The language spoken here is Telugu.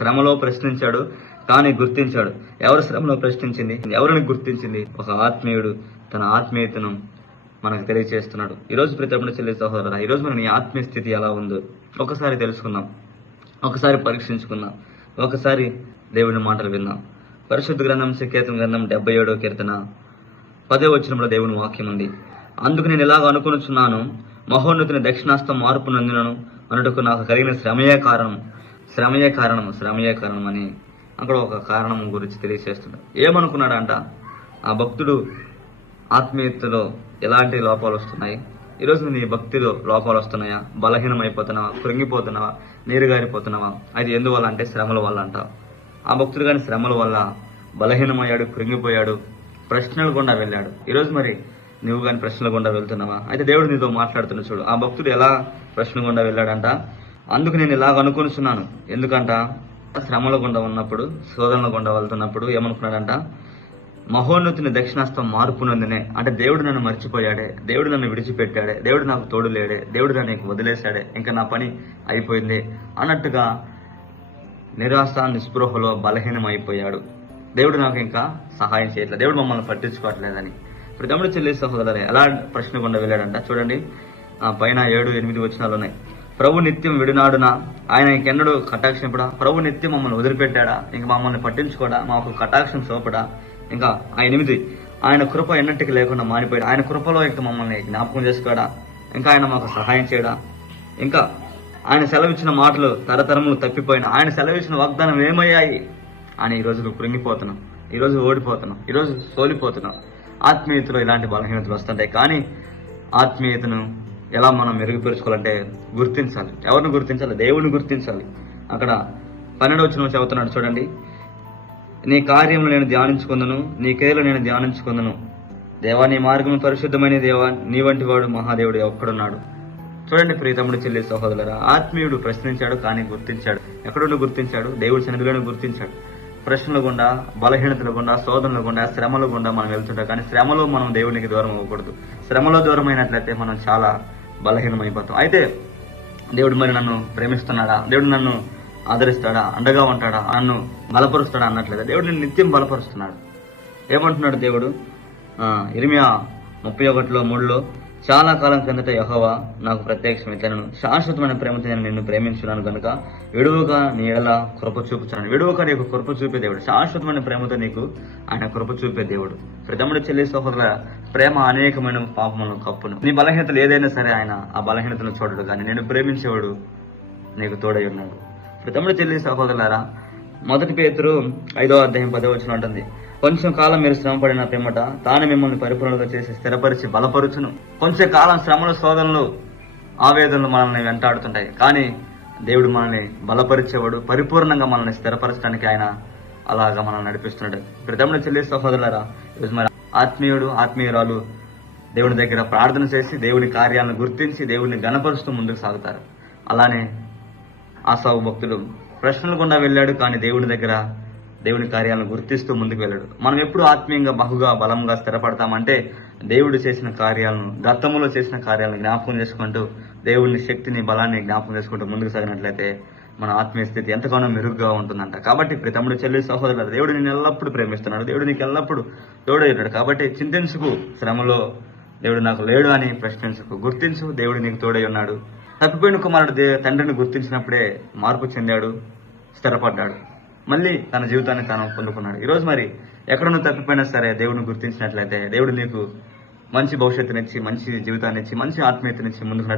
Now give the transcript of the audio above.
శ్రమలో ప్రశ్నించాడు, కానీ గుర్తించాడు. ఎవరు శ్రమలో ప్రశ్నించింది? ఎవరిని గుర్తించింది? ఒక ఆత్మీయుడు తన ఆత్మీయతను మనకు తెలియజేస్తున్నాడు. ఈరోజు ప్రతిబింబ చెల్లి సహోదరా, ఈరోజు మన నీ ఆత్మీయ స్థితి ఎలా ఉందో ఒకసారి తెలుసుకుందాం, ఒకసారి పరీక్షించుకుందాం, ఒకసారి దేవుని మాటలు విందాం. పరిశుద్ధ గ్రంథం సంకీర్తన గ్రంథం 77వ కీర్తన 10వ వచనంలో దేవుని వాక్యం ఉంది. అందుకు నేను ఇలాగ అనుకొనుచున్నాను, మహోన్నతుని దక్షిణాస్తం మార్పు నందినను అన్నట్టుకు నాకు కలిగిన శ్రమయే కారణం అని అక్కడ ఒక కారణం గురించి తెలియజేస్తున్నాడు. ఏమనుకున్నాడంట? ఆ భక్తుడు ఆత్మీయతలో ఎలాంటి లోపాలు వస్తున్నాయి? ఈరోజు నీ భక్తిలో లోపాలు వస్తున్నాయా? బలహీనమైపోతున్నావా? కృంగిపోతున్నావా? నీరుగారిపోతున్నావా? అది ఎందువల్ల అంటే శ్రమల వల్ల అంట. ఆ భక్తుడు కానీ శ్రమల వల్ల బలహీనమయ్యాడు, కృంగిపోయాడు, ప్రశ్నల గుండా వెళ్ళాడు. ఈరోజు మరి నువ్వు కానీ ప్రశ్నల గుండా వెళ్తున్నావా? అయితే దేవుడు నీతో మాట్లాడుతున్నా చూడు. ఆ భక్తుడు ఎలా ప్రశ్నల గుండా వెళ్ళాడంట? అందుకు నేను ఇలాగ అనుకొనిస్తున్నాను. ఎందుకంట? శ్రమల గుండా ఉన్నప్పుడు, శోధనల గుండా వెళ్తున్నప్పుడు ఏమనుకున్నాడంట? మహోన్నతుని దక్షిణాస్తం మార్పు నందినే, అంటే దేవుడు నన్ను మర్చిపోయాడే, దేవుడు నన్ను విడిచిపెట్టాడే, దేవుడు నాకు తోడు లేడే, దేవుడు నన్ను వదిలేశాడే, ఇంకా నా పని అయిపోయింది అన్నట్టుగా నిరాశ నిస్పృహలో బలహీనం అయిపోయాడు. దేవుడు నాకు ఇంకా సహాయం చేయట్లేదు, దేవుడు మమ్మల్ని పట్టించుకోవట్లేదని. ఇప్పుడు తమ్ముడు చెల్లి సహోదరులే ఎలా ప్రశ్న గుండా వెళ్ళాడంట చూడండి. పైన 7-8 వచనాలు ఉన్నాయి. ప్రభు నిత్యం విడినాడునా, ఆయన ఇంకెన్నడూ కటాక్షింపడా? ప్రభు నిత్యం మమ్మల్ని వదిలిపెట్టాడా? ఇంకా మమ్మల్ని పట్టించుకోడా? మాకు కటాక్షం చూపడా? ఇంకా 8, ఆయన కృప ఎన్నటికి లేకుండా మారిపోయాడు. ఆయన కృపలో ఇంకా మమ్మల్ని జ్ఞాపకం చేసుకోడా? ఇంకా ఆయన మాకు సహాయం చేయడా? ఇంకా ఆయన సెలవిచ్చిన మాటలు తరతరములు తప్పిపోయిన, ఆయన సెలవిచ్చిన వాగ్దానం ఏమయ్యాయి అని ఈరోజు నువ్వు కృంగిపోతున్నావు, ఈరోజు ఓడిపోతున్నావు, ఈరోజు సోలిపోతున్నావు. ఆత్మీయతలో ఇలాంటి బలహీనతలు వస్తుంటాయి. కానీ ఆత్మీయతను ఎలా మనం మెరుగుపరుచుకోవాలంటే గుర్తించాలి. ఎవరిని గుర్తించాలి? దేవుడిని గుర్తించాలి. అక్కడ 12వ వచనం చదువుతున్నాడు చూడండి. నీ కార్యములు నేను ధ్యానించుకుందును, నీ క్రియలు నేను ధ్యానించుకుందును. దేవా, నీ మార్గం పరిశుద్ధమైన దేవా, నీ వంటి వాడు మహాదేవుడు ఎక్కడున్నాడు? చూడండి ప్రియతముడు చెల్లి సహోదరులారా, ఆత్మీయుడు ప్రశ్నించాడు, కానీ గుర్తించాడు. ఎక్కడుండి గుర్తించాడు? దేవుడి సన్నిధిలోనే గుర్తించాడు. ప్రశ్నల గుండా, బలహీనతల గుండా, శోధనల గుండా, శ్రమల గుండా మనం వెళ్తుంటాం. కానీ శ్రమలో మనం దేవునికి దూరం అవ్వకూడదు. శ్రమలో దూరం అయినట్లయితే మనం చాలా బలహీనమైపోతాం. అయితే దేవుడు మరి నన్ను ప్రేమిస్తున్నాడా? దేవుడు నన్ను ఆదరిస్తాడా? అండగా ఉంటాడా? నన్ను బలపరుస్తాడా అన్నట్లేదు. దేవుడు నిన్ను నిత్యం బలపరుస్తున్నాడు. ఏమంటున్నాడు దేవుడు? ఇర్మియా 31:3 చాలా కాలం కిందట యెహోవా నాకు ప్రత్యక్షమైతేనను, శాశ్వతమైన ప్రేమతో నేను నిన్ను ప్రేమించున్నాను కనుక విడువగా నీ ఎడల కృప చూపుతున్నాను. విడువగా నీకు కృప చూపే దేవుడు, శాశ్వతమైన ప్రేమతో నీకు ఆయన కృప చూపే దేవుడు. తమ్ముడు చెల్లి సహోదరుల, ప్రేమ అనేకమైన పాపములను కప్పును. నీ బలహీనతలు ఏదైనా సరే ఆయన ఆ బలహీనతను చూడడు, కానీ నేను ప్రేమించేవాడు నీకు తోడై ఉన్నాడు. తమ్ముడు చెల్లి సహోదరులారా, 1 పేతురు 5వ అధ్యాయం 10వ వచనం ఉంటుంది. కొంచెం కాలం మీరు శ్రమపడిన పిమ్మట తాను మిమ్మల్ని పరిపూర్ణంగా చేసి స్థిరపరిచి బలపరుచును. కొంచెం కాలం శ్రమలు, శోధనలు, ఆవేదనలు మనల్ని వెంటాడుతుంటాయి. కానీ దేవుడు మనల్ని బలపరిచేవాడు, పరిపూర్ణంగా మనల్ని స్థిరపరచడానికి ఆయన అలాగా మనల్ని నడిపిస్తున్నాడు. తమ్ముడు చెల్లి సహోదరులారా, ఈరోజు మరి ఆత్మీయుడు, ఆత్మీయురాలు దేవుడి దగ్గర ప్రార్థన చేసి దేవుని కార్యాలను గుర్తించి దేవుడిని గణపరుస్తూ ముందుకు సాగుతారు. అలానే ఆసావు భక్తుడు ప్రశ్నలు గుండా వెళ్ళాడు, కానీ దేవుడి దగ్గర దేవుని కార్యాలను గుర్తిస్తూ ముందుకు వెళ్ళాడు. మనం ఎప్పుడు ఆత్మీయంగా బహుగా బలంగా స్థిరపడతామంటే దేవుడు చేసిన కార్యాలను, గతంలో చేసిన కార్యాలను జ్ఞాపకం చేసుకుంటూ దేవుని శక్తిని, బలాన్ని జ్ఞాపకం చేసుకుంటూ ముందుకు సాగినట్లయితే మన ఆత్మీయ స్థితి ఎంతగానో మెరుగ్గా ఉంటుందంట. కాబట్టి తమ్ముడు చెల్లి సహోదరులు, దేవుడు నిన్ను ఎల్లప్పుడూ ప్రేమిస్తున్నాడు, దేవుడు నీకు ఎల్లప్పుడూ తోడయ్యాడు. కాబట్టి చింతించుకు, శ్రమలో దేవుడు నాకు లేడు అని ప్రశ్నించుకు, గుర్తించు, దేవుడు నీకు తోడై ఉన్నాడు. తప్పిపోయిన కుమారుడు తండ్రిని గుర్తించినప్పుడే మార్పు చెందాడు, స్థిరపడ్డాడు, మళ్ళీ తన జీవితాన్ని తాను పొందుకున్నాడు. ఈరోజు మరి ఎక్కడ నువ్వు తప్పిపోయినా సరే దేవుడిని గుర్తించినట్లయితే దేవుడు నీకు మంచి భవిష్యత్తునిచ్చి, మంచి జీవితాన్నిచ్చి, మంచి ఆత్మీయతనిచ్చి ముందుకు